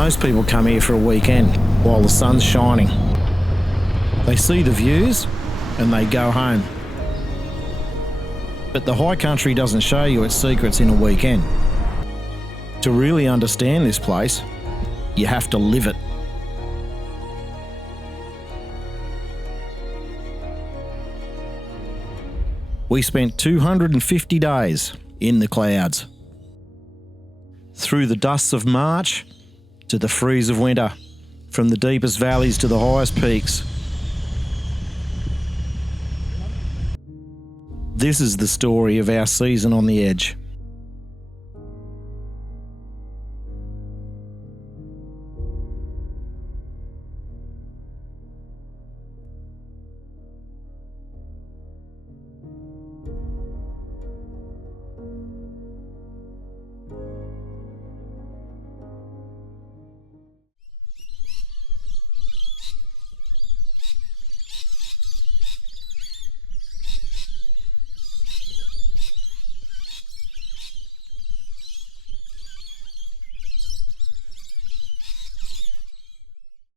Most people come here for a weekend while the sun's shining. They see the views and they go home. But the high country doesn't show you its secrets in a weekend. To really understand this place, you have to live it. We spent 250 days in the clouds. Through the dusts of March to the freeze of winter, from the deepest valleys to the highest peaks. This is the story of our season on the edge.